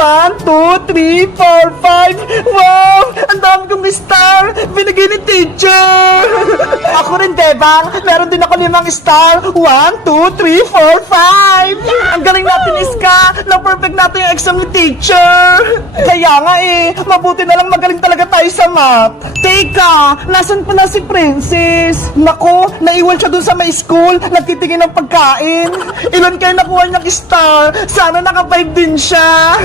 1, 2, 3, 4, 5. Wow! Ang dami kong star! Binigay ni teacher! Ako rin, Bebang. Meron din ako 5 star. 1, 2, 3, 4, 5. Ang galing natin, Iska. Na-perfect natin yung exam ni teacher. Kaya nga mabuti na lang magaling talaga tayo sa math. Teka, nasan pala si Princess? Nako, naiwan siya dun sa may school. Nagtitingin ng pagkain. Ilan kayo nakuha niyang star? Sana naka-5 din siya.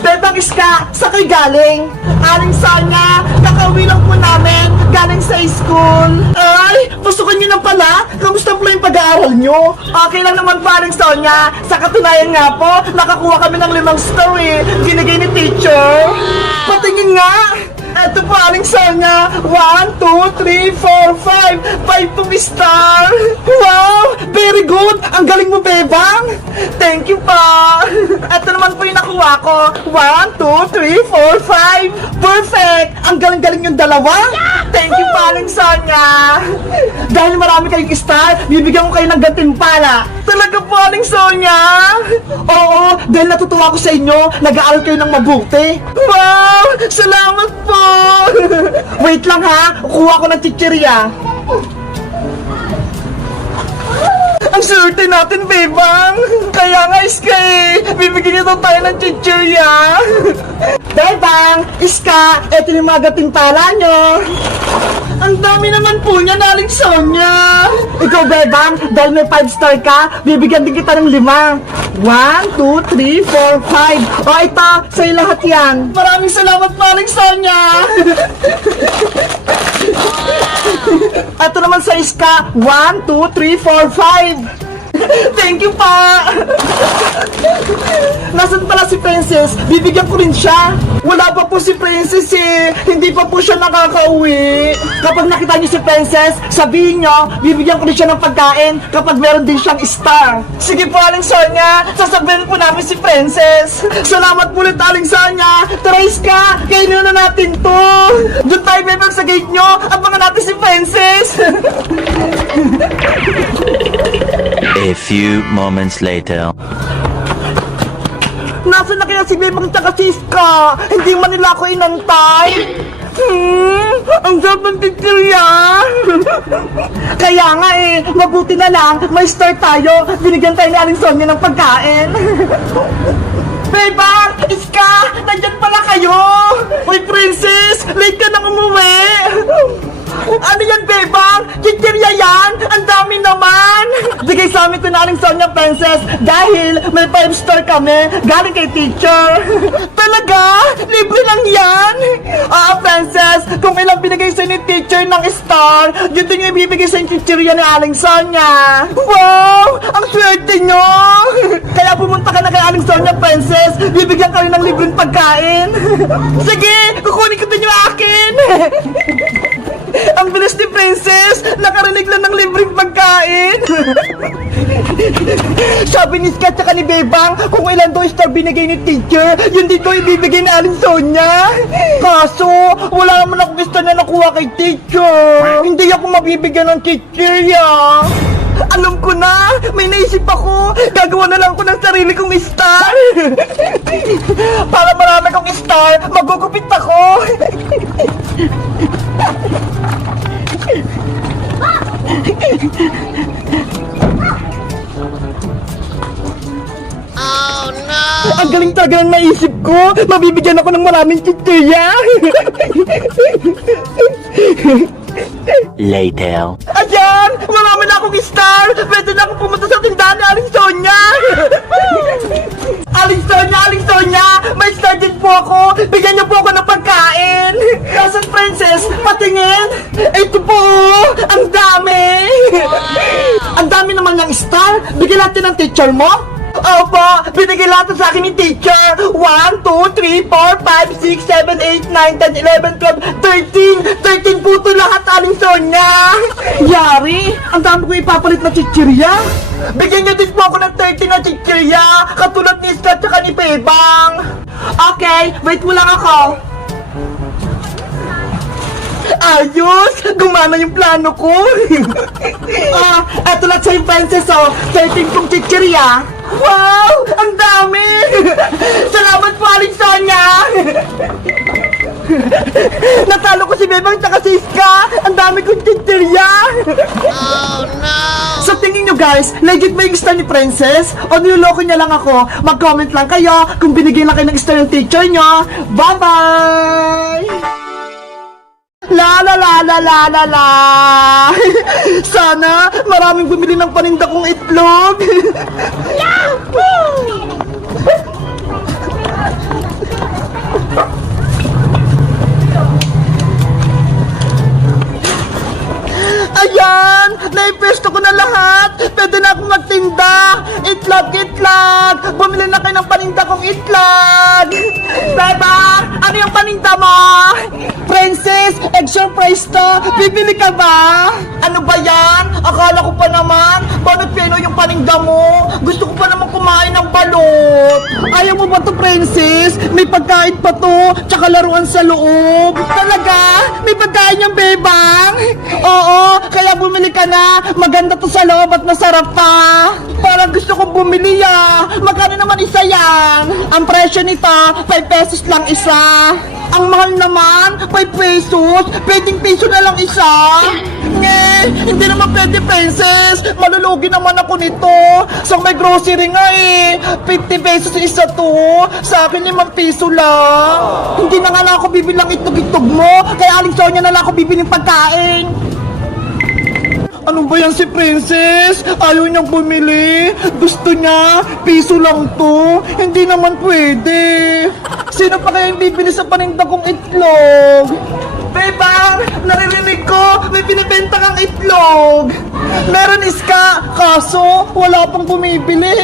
Bebang Iska, sa kayo galing? Aling Sonia, nakauwi lang po namin. Galing sa school. Ay, pasukan niyo na pala. Kamusta po yung pag-aaral niyo? Okay lang naman po, Aling Sonia. Sa katunayan nga po, nakakuha kami ng 5 star binigay ni teacher. Patingin nga. Ito po, Aling Sonia. 1, 2, 3, 4, 5. 5 pong star. Wow! Very good! Ang galing mo, Bebang! Thank you pa! Ito naman po yung nakuha ko. 1, 2, 3, 4, 5. Perfect! Ang galing-galing yung dalawa. Thank you pa, Aling Sonia. Dahil marami kayong star, bibigyan ko kayo ng gantimpala. Talaga po, Aling Sonia? Oo, dahil natutuwa ko sa inyo, nag-aaral kayo ng mabuti. Wow! Salamat po! Wait lang ha, kuha ko ng chichirya. Ang swerte natin, Bebang! Kaya nga, Iska bibigyan niyo tayo ng chichirya. Bebang! Iska, eto yung mga gatimpala nyo. Ang dami naman po niya, Aling Sonia. Ikaw, Bebang, dahil may 5 star ka, bibigyan din kita ng 5. 1, 2, 3, 4, 5. O ito, sa'yo lahat yan. Maraming salamat po, Aling Sonia. Ito naman sa Iska. 1, 2, 3, 4, 5. Thank you pa! Nasaan pala si Princess? Bibigyan ko rin siya. Wala pa po si Princess Hindi pa po siya nakakauwi. Kapag nakita niyo si Princess, sabihin niyo, bibigyan ko rin siya ng pagkain kapag meron din siyang star. Sige po, Aling Sonia. Sasabihin po namin si Princess. Salamat po ulit, Aling Sonia. Tara, Iska, kainin na natin to. Doon tayo, Bebang, sa gate niyo. Abangan natin si Princess. A few moments later. Nasaan na kaya si Bebang tsaka si Iska? Hindi man nila ako inantay. Ang sarap ng chichirya. Kaya nga mabuti na lang, may star tayo. Binigyan tayo ni Aling Sonia ng pagkain. Bebang! Iska! Nandyan pala kayo! Uy, Princess! Late ka nang umuwi! Ano yan, Bebang? Chichirya yan? Ang dami naman! Bigay sa amin ito na Aling Sonia, Princess, dahil may 5 star kami galing kay teacher. Talaga? Libre lang yan? Princess, kung ilang binigay sa ni teacher ng star, yun din yung ibibigay sa chichirya ni Aling Sonia. Wow! Ang swerte nyo! Kaya pumunta ka na kay Aling Sonia, Princess, bibigyan ka rin ng libreng pagkain. Sige, kukunin ko din yung akin. Ang bilis ni Princess! Nakarinig lang ng libreng pagkain! Sabi ni Iska tsaka ni Bebang, kung ilan daw star binigay ni teacher, yun dito ibibigay ni Aling Sonia. Kaso, wala naman akong star na nakuha kay teacher. Hindi ako mabibigyan ng teacher Alam ko na! May naisip ako! Gagawa na lang ko ng sarili kong star! Para marami kong star, magugupit ako! Oh no! Ang galing talaga ng naisip ko! Mabibigyan ako ng maraming chichirya! Later. Ayan! Marami na akong star! Pwede na akong pumunta sa tindahan ni Aling Sonia! Aling Sonia! Aling Sonia! May star din po ako! Bigyan niyo po ako ng pagkain! Nasaan, Princess? Patingin! Ito po! Ang dami! Ang dami naman ng star! Bigyan natin ng teacher mo! Opo, binigay lahat sa akin ni teacher. 1, 2, 3, 4, 5, 6, 7, 8, 9, 10, 11, 12, 13 po ito lahat, Aling Sonia. Yari, ang dami ko ipapalit na chichirya. Bigyan niyo din po ako ng 13 na chichirya, katulad ni Iska at ni Bebang. Okay, wait mo lang ako. Ayos! Gumana yung plano ko! Eto lang sa'yo, Princess, 13 kong chichirya. Wow! Ang dami! Salamat po, Aling Sonia! Natalo ko si Bebang tsaka si Iska. Ang dami kong tinterya. Oh no! Sa tingin nyo guys, legit ba yung star ni Princess? O niloloko niya lang ako? Mag-comment lang kayo kung binigyan lang kayo ng star ng teacher nyo. Bye-bye! La la la la la la la. Sana maraming bumili ng paninda kong itlog. Yahoo! Ayan! Naipesto ko na lahat! Pwede na akong magtinda! Itlog, itlog! Bumili na kayo ng paninda kong itlog! Beba! Ano yung paninda mo? Princess! Egg surprise to! Bibili ka ba? Ano ba yan? Akala ko pa naman bakit peno yung paninda mo? Gusto ko pa naman kumain ng balot! Ayaw mo ba to, Princess? May pagkain pa to! Tsaka laruan sa loob! Talaga? May pagkain yung bebang? Oo! Kaya bumili ka na! Maganda to sa loob at masarap pa! Parang gusto kong bumili Magkano naman isa yan? Ang presyo nito, 5 pesos lang isa! Ang mahal naman, 5 pesos! Pwedeng piso na lang isa! Hindi naman pwede, Princess! Malulugi naman ako nito! Sa may grocery nga 50 pesos isa to! Sa akin 5 piso lang! Hindi na nga lang ako bibilang itlog-itlog mo! Kaya aling niya na lang ako bibiling pagkain! Ano ba yan si Princess? Ayaw niyang bumili. Gusto niya, piso lang to. Hindi naman pwede. Sino pa kaya yung bibili sa paninda kong itlog? Bebang, naririnig ko, may binibenta kang itlog. Meron, Iska, kaso wala pang bumibili.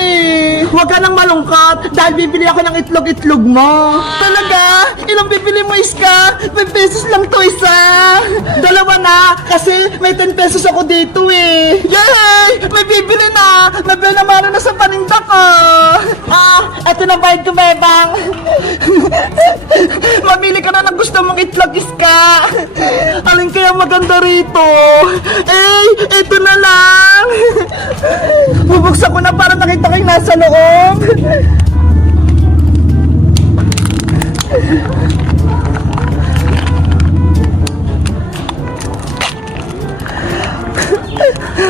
Huwag ka nang malungkot dahil bibili ako ng itlog-itlog mo. Talaga? Ilang bibili mo, Iska? 5 pesos lang to isa. Dalawa na, kasi may 10 pesos ako dito Yay! May bibili na! May benamano na sa paninda ko! Eto na bayad ko, Bebang. Mamili ka na ng gusto mong itlog, Iska. Alin kaya maganda rito? Eto na lang. Bubuksan ko na para nakita ko yung nasa loob.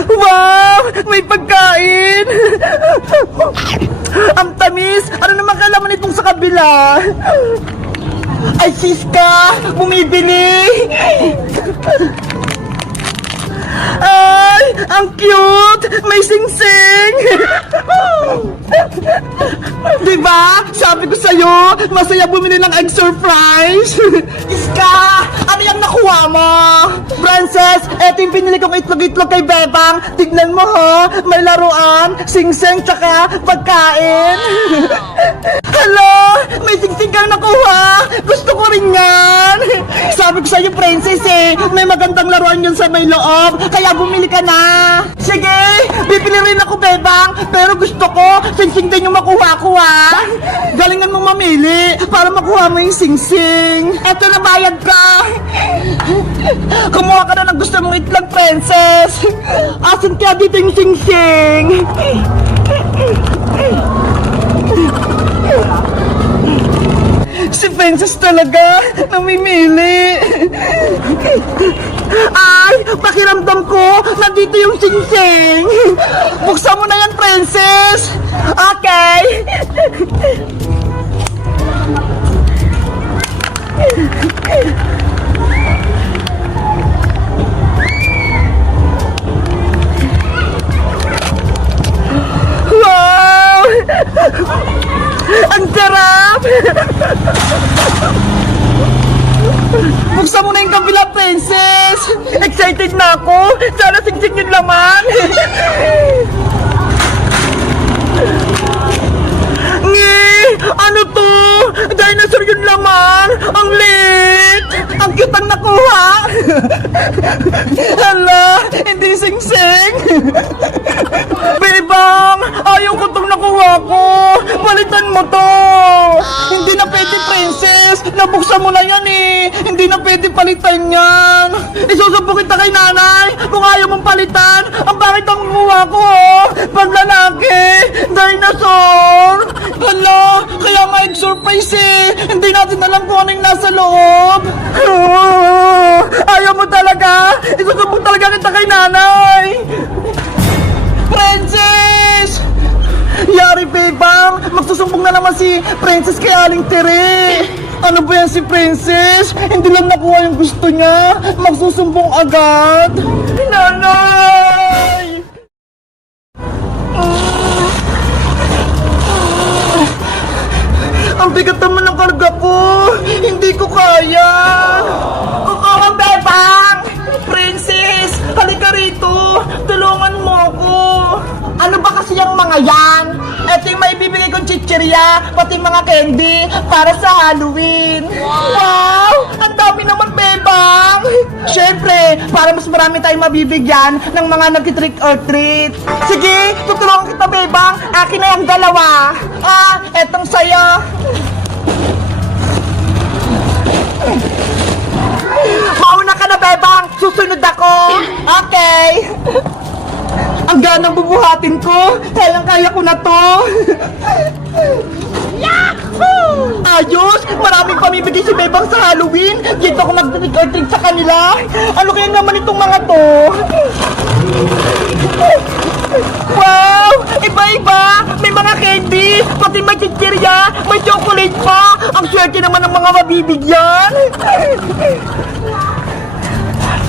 Wow! May pagkain! Ang tamis! Ano naman kailangan itong sa kabila? Ay, Siska! Bumibili! Ay! Ang cute! May sing-sing! Diba? Sabi ko sa'yo, masaya bumili ng egg surprise! Iska! Ano yung nakuha mo? Princess, eto yung binili kong itlog-itlog kay Bebang. Tignan mo may laruan, sing-sing, tsaka pagkain. Hello! May sing-sing kang nakuha! Gusto ko rin yan! Sabi ko sa'yo, Princess may magandang laruan yun sa may loob, kaya bumili ka na! Sige! Bibili rin ako, Bebang, pero gusto ko, sing-sing din yung makuha ko Galingan mo mamili para makuha mo yung sing-sing. Eto na, bayad ka! Kumuha ka na ng gusto mong itlog, Princess! Asan kaya dito yung sing-sing? Si Princess talaga namimili. Ay, pakiramdam ko nandito yung sing-sing. Buksan mo na yan, Princess. Okay. Wow! Ang sarap! Buksan mo na yung kabila, Princess! Excited na ako! Sana sing-sing yung laman! Ano to? Dinosaur yung laman! Ang lit! Ang cute ang nakuha! Hala! Hindi sing-sing! Bebang! Ayaw ko itong nakuha ko! Palitan mo to! Hindi na pwede, Princess! nabuksan mo na yan eh. Hindi na pwede palitan yan. Isusubo kita kay nanay kung ayaw mong palitan. Ang bakit ang kuha ko? Paglalaki, dinosaur. Hala, kaya nga surprise eh. Hindi natin alam kung ano yung nasa loob. Ayaw mo talaga. Isusubo talaga kita kay nanay. Princess! Yari, Bebang! Magsusumbong na naman si Princess kay Aling Tere! Ano ba yan si Princess? Hindi lang nakuha yung gusto niya! Magsusumbong agad! Nanay! Ang bigat naman ng karga ko! Hindi ko kaya! Kukuha, Bebang! Princess! Halika rito! Tulungan mo ako! Ano ba kasi yung mga yan? Ito yung maibibigay kong chichirya, pati mga candy, para sa Halloween. Wow! Ang dami naman, Bebang! Siyempre, para mas marami tayong mabibigyan ng mga nag-trick or treat. Sige, tutulungan kita, Bebang. Akin na yung dalawa. Etong sayo. Mauna ka na, Bebang. Susunod ako. Okay. Ang ganang bubuhatin ko. Kayang-kaya ko na to. Yahoo! Ayos! Maraming pamibigay si Bebang sa Halloween. Dito ako mag-trick or treat sa kanila. Ano kaya naman itong mga to? Wow! Iba-iba! May mga candy! Pati may chichirya! May chocolate pa! Ang swerte naman ng mga mabibigyan!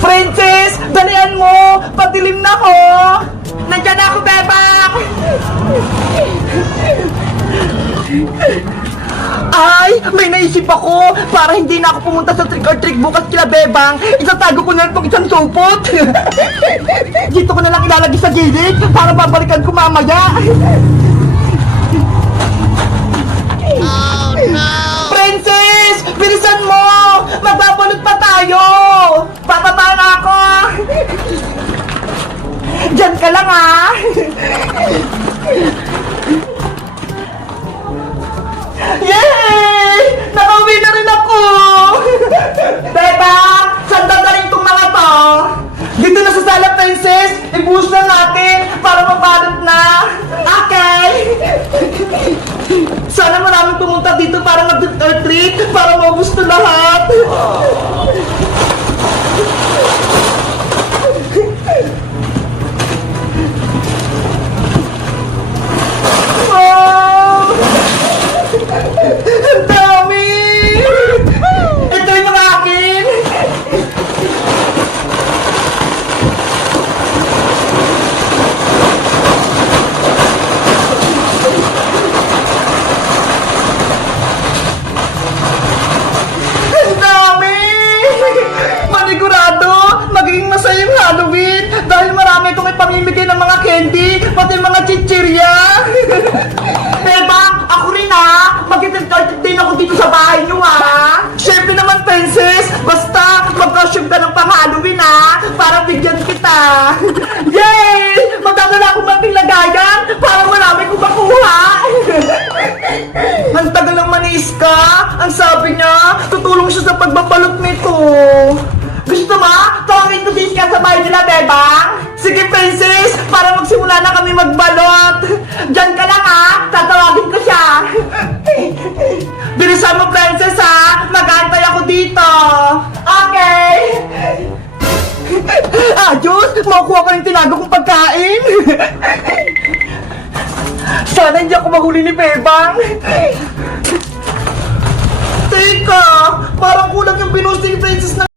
Princess! Dalian mo! Patilim na ko! Nandiyan na ako, Bebang! Ay! May naisip ako! Para hindi na ako pumunta sa trick or treat bukas kila Bebang, itatago ko na itong isang supot! Dito ko na lang ilalagay sa gilid para babalikan ko mamaya! Oh, no! Princess! Bilisan mo! Magbabalot pa tayo! Bababa na ako! Diyan ka lang, ha? Yay! Nakauwi na rin ako! Bebang! Saan dadalhin tong mga to? Dito na sa sala, Princess! Ibuhos na natin para mabalot na! Okay! Sana maraming pumunta dito para mag-trick or treat para maubos to lahat! Wow! Ang dami! Ito yung mga akin! Ang dami! Manigurado, magiging masaya yung Halloween dahil marami akong ipamimigay ng mga candy, pati mga chichirya! Bebang, ako rin ha! Mag-trick din ako dito sa bahay nyo ha! Siyempre naman, Princess! Basta mag-costume ka ng pang-Halloween ha! Para bigyan kita! Yay! Magdadala akong mating lagayan para marami kong makuha! Ang tagal ng maniis ka! Ang sabi niya, tutulong siya sa pagbabalot nito! Gusto mo? Tawagin ko din siya sa bahay nila, Bebang! Sige, Princess! Para magsimula na kami magbalot! Diyan ka lang, ha? Tatawagin ko siya! Bilisan mo, Princess, ha? Mag-aantay ako dito! Okay! Diyos! Makukuha ko yung tinago kong pagkain! Sana hindi ako mahuli ni Bebang! Teka! Parang kulang yung pinost ni Princess na